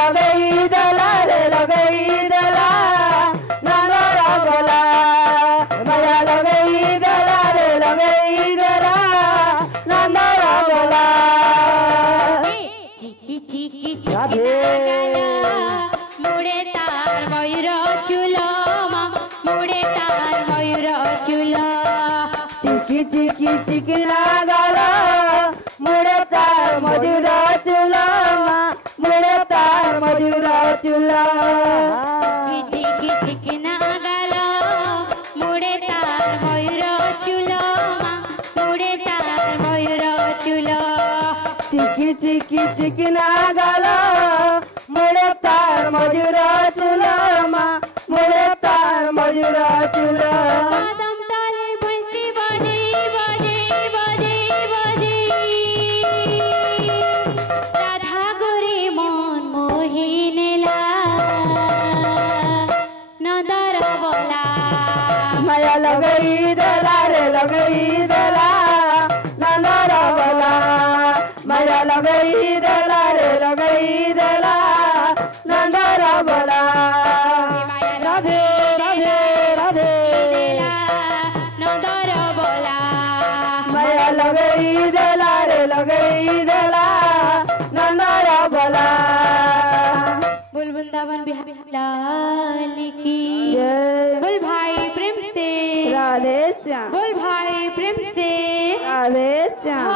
लगैदला रे लगैदला नन्दर बोला माया लगैदला रे लगैदला नन्दर बोला चिकी चिकी चिकी मुड़े तार मयूर चुलमा मुड़े तार मयूर चुला चिकी चिकी चिकी नागला मुड़े तार मयूर चुलमा मुड़े तार मयूर चुला चिकी चिकी चिकी नागला मुड़े तार मयूर चुलमा मुड़े तार मयूर चुला चिकी चिकी चिकी नागला मुड़े तार मयूर चुलमा मुड़े तार मयूर चुला कदम ताले बंसी बजे बजे बजे बजे राधा गोरे मन मोहिनेला नन्दर बोला माया लगैदला रे लगैदला नन्दर बोला माया लगैदला रे लगैदला नन्दर बोला राधे राधे राधे नन्दर बोला माया लगैदला रे लगैदला नन्दर बोला बोल वृंदावन बिहारी लाल की जय बोल भाई प्रेम से राधे श्याम बोल भाई प्रेम से राधे श्याम